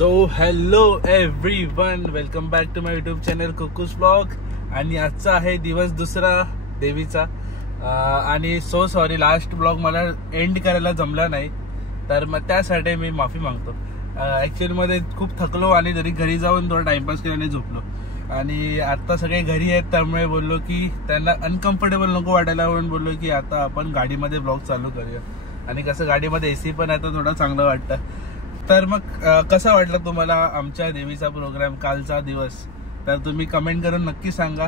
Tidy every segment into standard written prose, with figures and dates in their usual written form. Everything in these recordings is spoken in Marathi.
So hello everyone, welcome back to my YouTube channel Kuku's blog. आणि आजचा आहे दिवस दुसरा देवीचा. आणि सो सॉरी, लास्ट ब्लॉग मला एंड करायला जमला नाही, तर मग त्यासाठी मी माफी मागतो. ॲक्च्युअलमध्ये खूप थकलो आणि जरी घरी जाऊन थोडा टाइमपास केल्याने झोपलो. आणि आता सगळे घरी आहेत, त्यामुळे बोललो की त्यांना अनकम्फर्टेबल नको वाटायला म्हणून बोललो की आता आपण गाडीमध्ये ब्लॉग चालू करूया. आणि कसं गाडीमध्ये AC पण आहे तर थोडं चांगलं वाटतं. तर मग कसं वाटलं तुम्हाला आमच्या देवीचा प्रोग्राम, कालचा दिवस, तर तुम्ही कमेंट करून नक्की सांगा.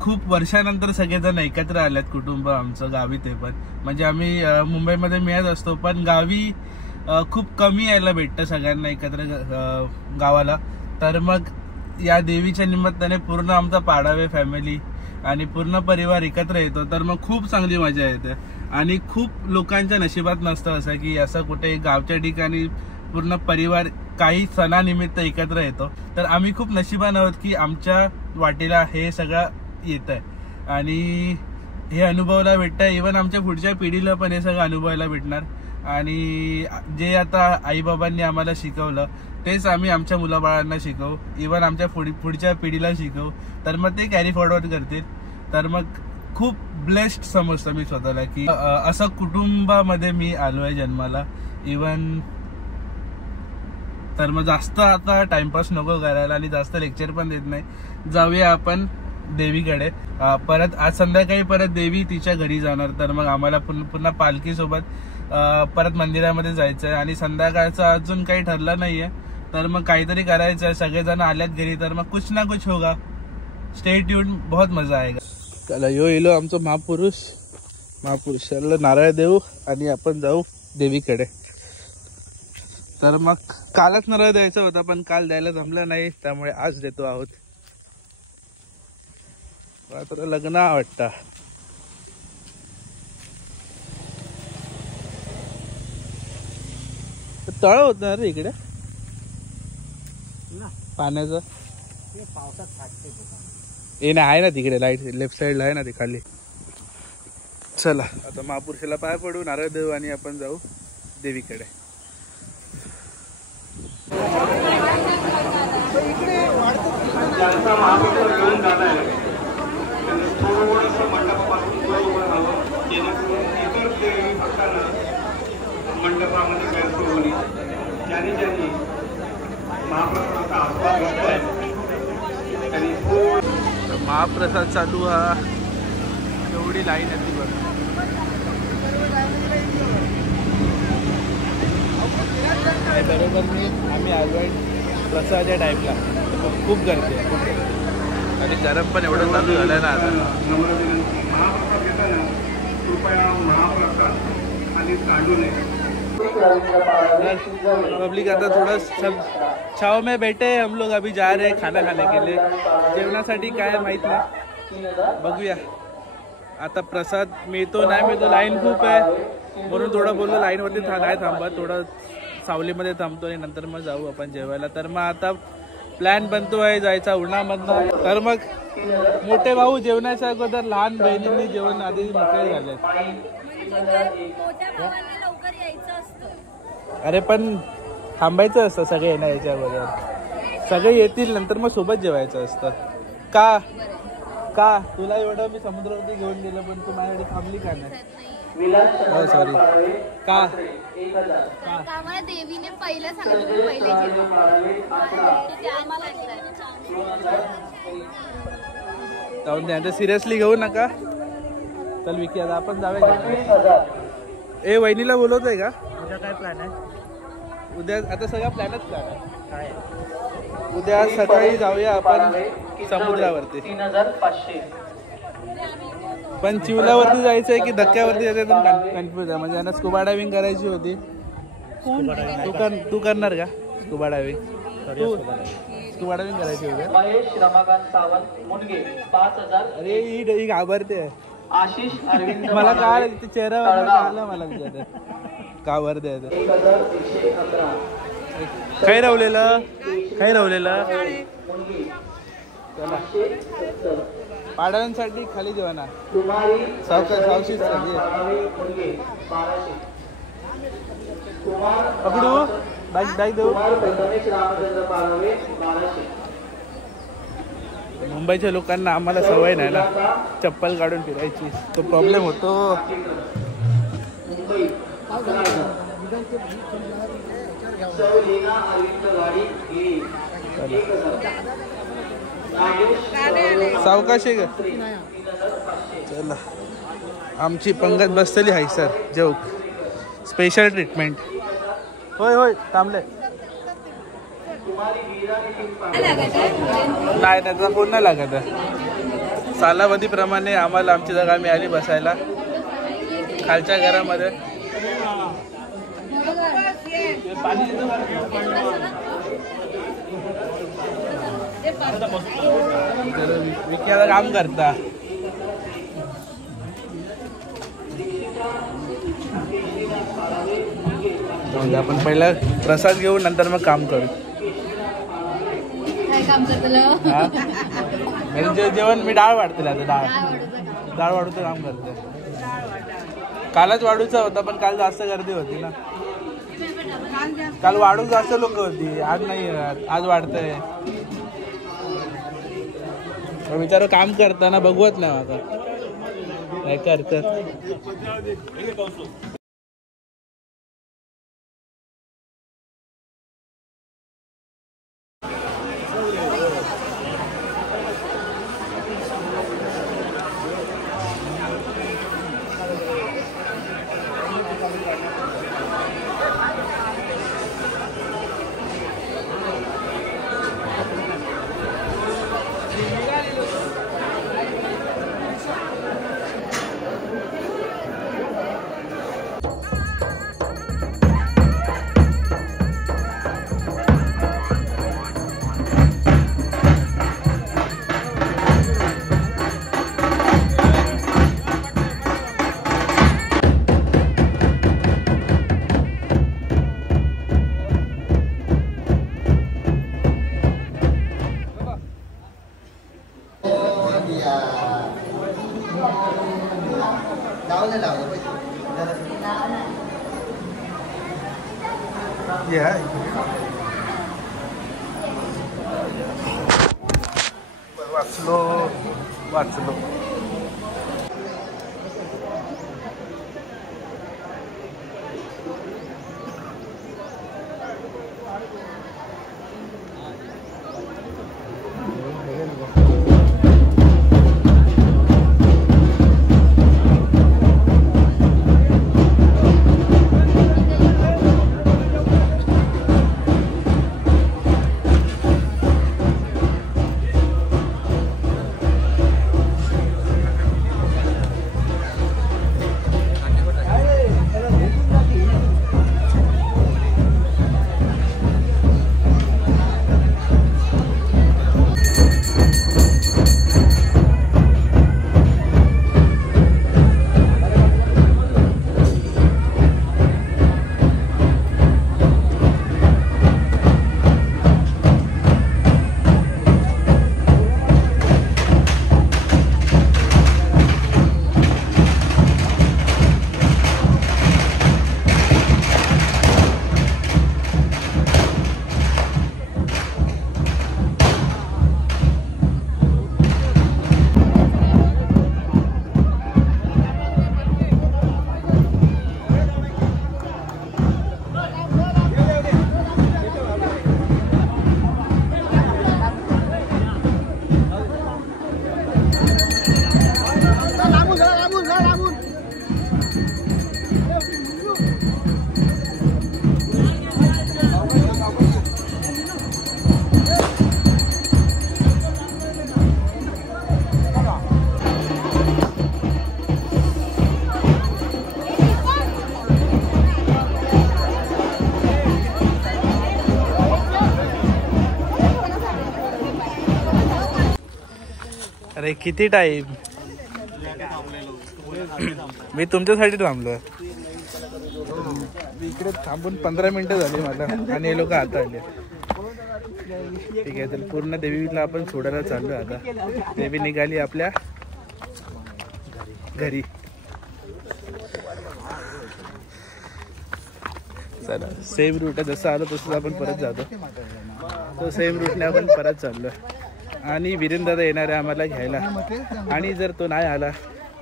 खूप वर्षानंतर सगळेजण एकत्र आलेत, कुटुंब आमचं गावी. ते पण म्हणजे आम्ही मुंबईमध्ये मिळत असतो, पण गावी खूप कमी यायला भेटतं सगळ्यांना एकत्र गावाला. तर मग या देवीच्या निमित्ताने पूर्ण आमचा पाडावे फॅमिली आणि पूर्ण परिवार एकत्र येतो, तर मग खूप चांगली मजा येते. आणि खूप लोकांच्या नशिबात नसतं असं की असं कुठे गावच्या ठिकाणी पूर्ण परिवार काही सणानिमित्त एकत्र येतो. तर आम्ही खूप नशिबान आहोत की आमच्या वाटेला हे सगळं येत आहे आणि हे अनुभवायला भेटतं. इव्हन आमच्या पुढच्या पिढीला पण हे सगळं अनुभवायला भेटणार. आणि जे आता आईबाबांनी आम्हाला शिकवलं तेच आम्ही आमच्या मुलाबाळांना शिकवू, इव्हन आमच्या पुढच्या पिढीला शिकवू, तर मग ते कॅरी फॉरवर्ड करतील. तर मग खूप ब्लेस्ड समजतो मी स्वतःला की असं कुटुंबामध्ये मी आलोय जन्माला. इव्हन तर मग जास्त आता टाइमपास नको करायला आणि जास्त लेक्चर पण देत नाही, जाऊया आपण देवीकडे. परत आज संध्याकाळी परत देवी तिच्या घरी जाणार, तर मग आम्हाला पुन्हा पालखी सोबत परत मंदिरामध्ये जायचं आहे. आणि संध्याकाळचं अजून काही ठरलं नाहीये, तर मग काहीतरी करायचं आहे. सगळेजण आल्यात घरी, तर मग कुछ ना कुछ होगा. स्टे ट्यून, बहुत मजा आएगा. चला, यो येलो आमचं महापुरुषाला नारळ देऊ आणि आपण जाऊ देवीकडे. तर मग कालच नारळ द्यायचा होता, पण काल द्यायला जमलं नाही, त्यामुळे आज देतो आहोत. आता लग्न वाटतं. तळ होत ना रे इकडे पाण्याचं. पावसात फाटते हे नाही आहे ना तिकडे, लाईट लेफ्ट साईडला आहे ना ते खाली. चला आता महापुरुषाला पाय पडू, नारळ देऊ आणि आपण जाऊ देवीकडे. मंडपामध्ये गैरसोय ज्यांनी ज्यांनी महाप्रसादाचा आस्वाद घेतलाय त्यांनी महाप्रसाद चालू. हा एवढी लाईन आहे ती बघ. बरोबर आम्ही आलो आहे प्रसादाच्या टाईपला, खूप गर्दी आहे, खूप गर्दी. आणि गरम पण एवढं चालू झालंय ना आता. महाप्रसाद घेताना कृपया महाप्रसाद आणि तांदूळ नये. पब्लिक आता थोड़ा छाव में बैठे, हम लोग अभी जा रहे हैं खाना खाने के लिए. जेवणासाठी काय माहित नाही, बघूया आता. प्रसाद मिळतो नाही मिळतो, लाईन खूप आहे म्हणून थोडं बोललो लाईनवरती नाही थांबत, थोडं सावलीमध्ये थांबतो आणि नंतर मग जाऊ आपण जेवायला. तर मग आता प्लॅन बनतो आहे जायचा उन्हामधनं. तर मग मोठे भाऊ जेवणाच्या अगोदर लहान बहिणींनी जेवण आधी मोकळे झाले. अरे पण थांबायचं असतं, सगळे येणार याच्या अगोदर. सगळे येतील नंतर मग सोबत जेवायचं असतं. का का तुला एवढं मी समुद्रावरती घेऊन गेलो, पण तू माझ्यासाठी थांबली का नाही? सॉरी. का देवीने पहिलं सांगितलं, पहिले जाऊन द्या, सिरियसली घेऊ नका. चल विकी, आता आपण जाऊया. ए वहिनीला बोलवतोय का? उद्या काय प्लॅन आहे? उद्या आता सगळा प्लॅनच प्लॅन आहे. काय उद्या सकाळी जाऊया आपण समुद्रावरती. 3500. पण चिवलावरती जायचंय की धक्क्यावरती जायचं कन्फ्युज आहे. म्हणजे यांना स्कुबा डायव्हिंग करायची होती. तू करणार का स्कुबा डायव्हिंग? स्कुबा डायव्हिंग करायची होती. महेश रमाकांत सावंत मुंडगे 5000. अरे ही घाबरते. आशिष अरविंद मला काय चेहऱ्यावर आलं मला विचार का वर द्यायचं. 1111. काय रावलेलं काय रावलेलं. पाड्यांसाठी खाली जेवणा सावशी पकडू. बाईक देऊ. कुमार प्रथमेश रामचंद्र पारवे 1200. मुंबईच्या लोकांना आम्हाला सवय नाही ना चप्पल काढून फिरायची, तो प्रॉब्लेम होतो. मुंबई 11,000. लीना अरविंद गाडी 1,000. सावकाशी ग. चला आमची पंगत बसलेली आहे सर. Joke special treatment. होय होय थांबले. नाही त्याचा फोन नाही लागत. सालावधीप्रमाणे आम्हाला आमची जागा मिळाली बसायला खालच्या घरामध्ये. विक्याला काम करता. आपण पहिला प्रसाद घेऊ नंतर मग काम करू. काय काम करतो जेवण मी डाळ वाढते आता. डाळ वाढूचं काम करते. कालच वाढूचा होता पण काल जास्त गर्दी होती ना. काल वाढू जास्त लोक होती, आज नाही. आज वाढतंय. विचार काम करताना बघवत नाही आता काय करतात. वाचलो. अरे किती टाइम मी तुमच्यासाठी थांबलो. इकडे थांबून 15 मिनिटं झाली मला आणि हे लोक आता आले. ठीक आहे, तर पूर्ण देवीला आपण सोडायला चाललो. आता देवी निघाली आपल्या घरी. चला सेम रूट आहे, जसं आलो तसंच आपण परत जातो. तो सेम रूटने आपण परत चाललो आणि वीरेंद्र दादा येणार आहे आम्हाला घ्यायला. आणि जर तो नाही आला,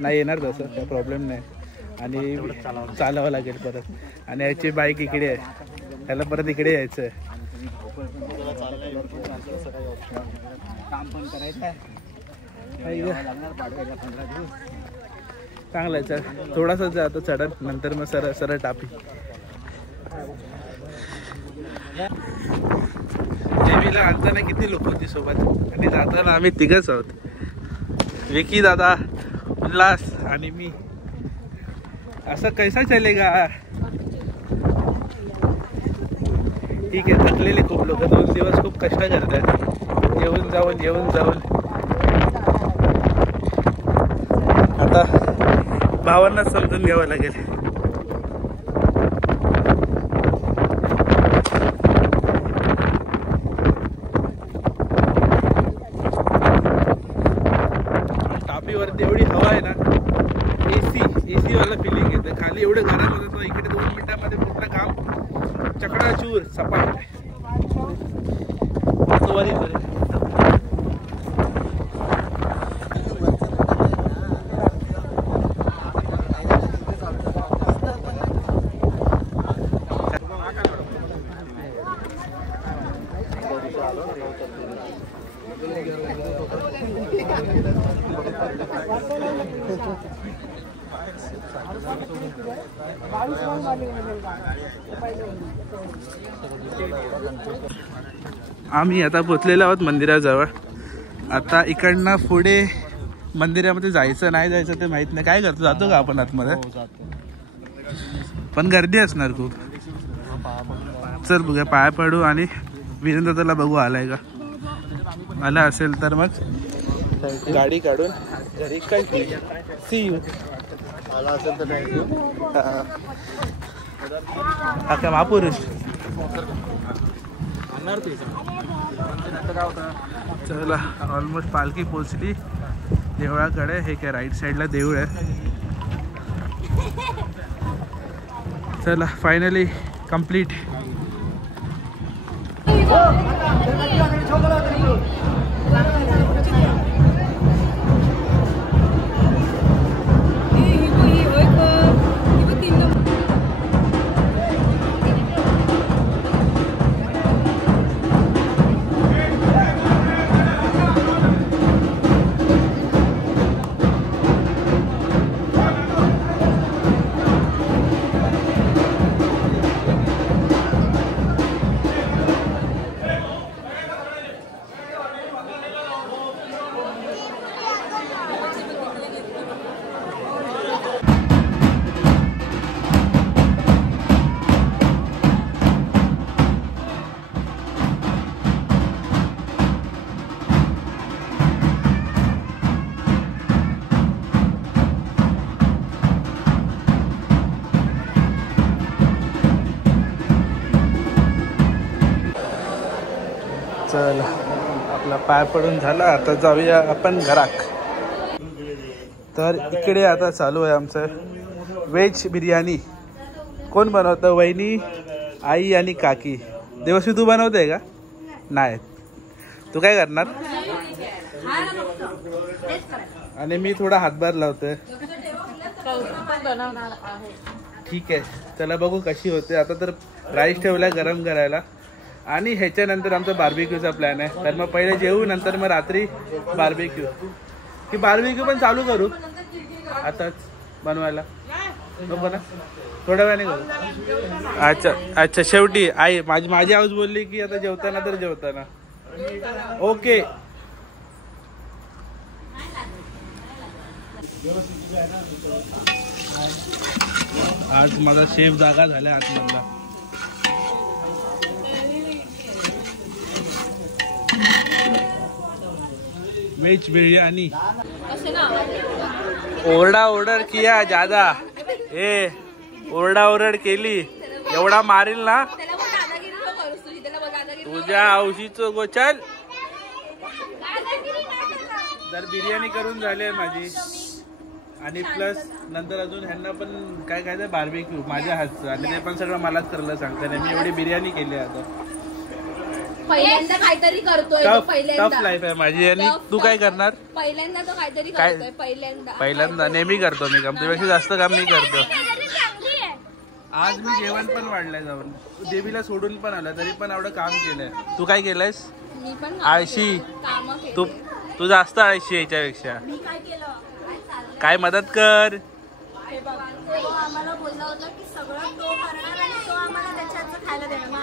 नाही येणार तसं काही प्रॉब्लेम नाही आणि चालावं लागेल परत. आणि याची बाईक इकडे आहे, त्याला परत इकडे यायचं आहे. काम पण करायचं आहे. चांगलं आहे. चल थोडासा जातो चढण, नंतर मग सरळ सरळ टापी. देवीला आणताना किती लोक होती सोबत आणि जाताना आम्ही तिघच आहोत. विकी दादा, उल्हास आणि मी. असं कैसा चलेगा. ठीक आहे, थकलेले खूप लोक, 2 दिवस खूप कष्ट करतात येऊन जाऊन. आता भावांना समजून घ्यावं लागेल. टापीवरती एवढी हवा आहे ना, एसी वाला फिलिंग येतं. खाली एवढं गरम होतं, तो इकडे 2 मिनिटांमध्ये पूर्ण काम चकडाचूर सपाट. आम्ही आता पोचलेलो आहोत मंदिराजवळ. आता इकडनं पुढे मंदिरामध्ये जायचं नाही जायचं ते माहित नाही. काय करतो, जातो का आपण आतमध्ये? पण गर्दी असणार खूप. चल बघूया, पाया पडू आणि वीरेंद्र दादाला बघू आलाय का. आला असेल तर मग गाडी काढून घरी. काय सी यू आला असेल तर थँक्यू. हा का महापुरुष. चला ऑलमोस्ट पालखी पोचली देवळाकडे. हे काय राईट साईडला देऊळ आहे. चला फायनली कंप्लीट. चला आपला पाय पडून झाला. आता जाऊया आपण घरात. तर इकडे आता चालू आहे आमचं व्हेज बिर्याणी. कोण बनवतं? वहिनी, आई आणि काकी. देवश्री तू बनवते का? नाही. तू काय करणार? आणि मी थोडा हातभार लावतोय. ठीक आहे, चला बघू कशी होते. आता तर राईस ठेवला गरम करायला आणि ह्याच्यानंतर आमचा बार्बिक्यूचा प्लॅन आहे. तर मग पहिले जेवू, नंतर मग रात्री बार्बिक्यू. की बार्बिक्यू पण चालू करू आताच बनवायला, नको ना? थोड्या वेळाने करू. अच्छा अच्छा, शेवटी आई माझी आवाज बोलली की आता जेवताना तर जेवताना. ओके. आज माझा शेफ जागा झाला आतमधला. वेज बिर्याणी. ओरडा ऑर्डर किया ज्यादा. ए ओरडा ऑर्डर केली, एवढा मारील ना तुझ्या औशीचं गोचल. तर बिर्याणी करून झाली आहे माझी. आणि प्लस नंतर अजून ह्यांना पण काय खायचं बार्बेक्यू माझ्या हातचं आणि ते पण सगळं मलाच करायला सांगते मी एवढी बिर्याणी केली आता. पहिल्यांदा काहीतरी करतोय टफ लाईफ आहे माझी. आणि तू काय करणार? पहिल्यांदा तो काहीतरी करतोय पहिल्यांदा नेहमी करतो मी काम, तुझ्यापेक्षा जास्त काम मी करतो. आज मी जेवण पण वाढलंय जाऊन, देवीला सोडून पण आलं तरी पण एवढं काम केलंय. तू काय केलंयस? मी पण आळशी. तू जास्त आळशी याच्यापेक्षा. काय मदत कर.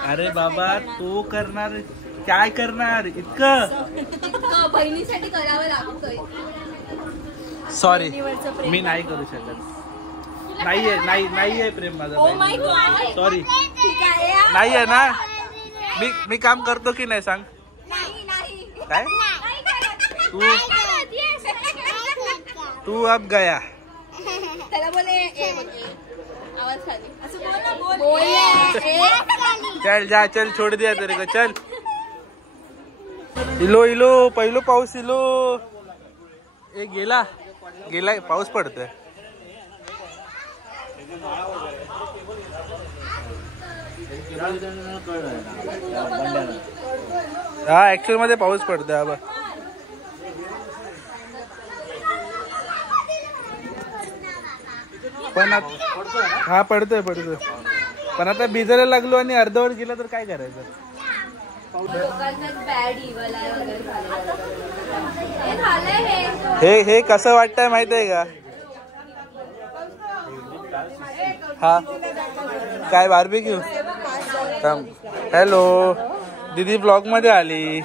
अरे बाबा तो करणार काय करणार इतकं बहिणीसाठी करावं लागतंय. सॉरी मी नाही करू शकत. नाहीये प्रेम माझा. सॉरी नाहीये ना. मी काम करतो की नाही सांग. काय तू अब गया. त्याला बोले आवाज खाली चल जा चल छोड़ दिया तेरे को चल. इलो इलो पहिलो पाऊस इलो. एक गेला पाऊस पडतोय. हा ऍक्च्युअल मध्ये पाऊस पडतोय. हा पण हा पडतोय पण आता भिजायला लागलो आणि अर्धवट गेला तर काय करायचं. हे कसं वाटतंय माहितीये का? हा काय बार्बेक्यू. हॅलो दीदी ब्लॉग मध्ये आली.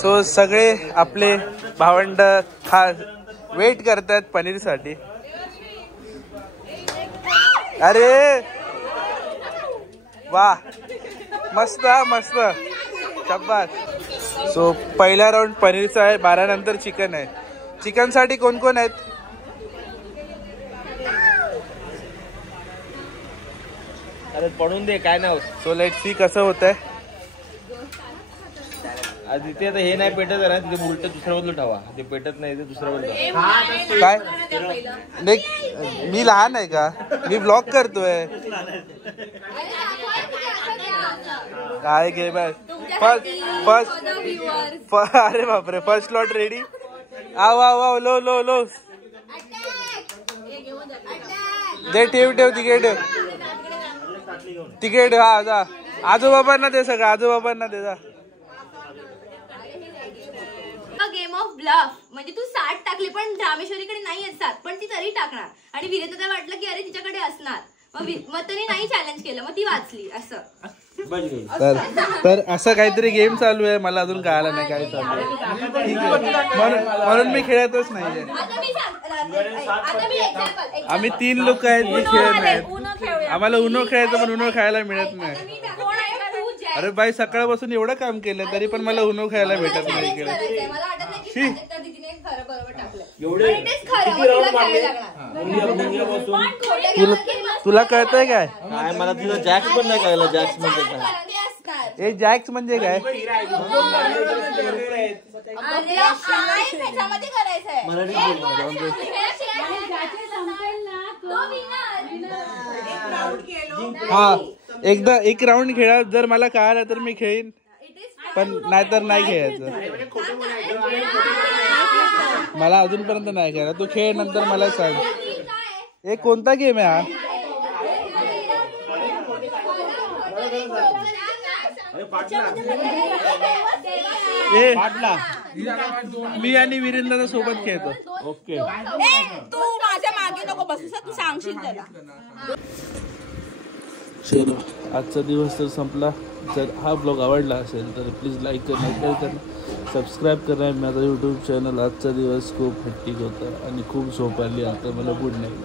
सो सगळे आपले भावंड वेट करतात पनीर साठी. अरे वा मस्त मस्त शाबास. सो पहिला राऊंड पनीरचा आहे, 12 नंतर चिकन आहे. चिकन साठी कोण कोण आहेत? अरे पडून दे काय नाव. सो लेट सी कसं होत आहे. तिथे आता हे नाही पेटत आहे ना, तिथे उलट दुसऱ्या बाजूला ठेवा. ते पेटत नाही ते दुसऱ्या बाजूला. काय नाही मी लहान आहे का? मी ब्लॉग करतोय. काय घे बाय फर्स्ट अरे बापरे फर्स्ट लॉट रेडी. आव आव आव लो लो लो दे ठेव तिकीट हा जा. आजोबाबांना दे सगळं आजोबाबांना दे जा. गेम ऑफ ब्लफ म्हणजे तू 60 टाकली पण रामेश्वरीकडे नाही आहेत 7 पण ती तरी टाकणार. आणि वीरेंद्रला वाटलं की अरे तिच्याकडे असणार मग त्यांनी नाही चॅलेंज केलं मग ती वाचली असं. तर असं काहीतरी गेम चालू आहे. मला अजून कळालं नाही काय चालू आहे म्हणून मी खेळतच नाहीये. आम्ही 3 लोक आहेत मी खेळत नाहीत. आम्हाला उनो खेळायचं पण उनो खेळायला मिळत नाही. अरे बाई सकाळपासून एवढं काम केलं तरी पण मला उनो खेळायला भेटत नाही इकडे. तुला कळतंय काय? मला तुझं जॅक्स पण नाही कळलं. जॅक्स म्हणजे काय? हे जॅक्स म्हणजे काय? हा एकदा एक राऊंड खेळा. जर मला कळालं तर मी खेळीन पण नाहीतर नाही खेळायचं. मला अजूनपर्यंत नाही खेळायला. तू खेळ नंतर मला सांग. हे कोणता गेम आहे हा? मी आणि वीरेंद्र सोबत खेळतो. ओके तू माझ्या मागे नको बसूस तू सांगशील त्याला. चलो आजचा दिवस तर संपला. जर हा ब्लॉग आवडला असेल तर प्लीज लाईक करा सबस्क्राईब करा. माझा यूट्यूब चॅनल. आजचा दिवस खूप हट्टिक होता आणि खूप झोप आली. आता मला गुड नाईट.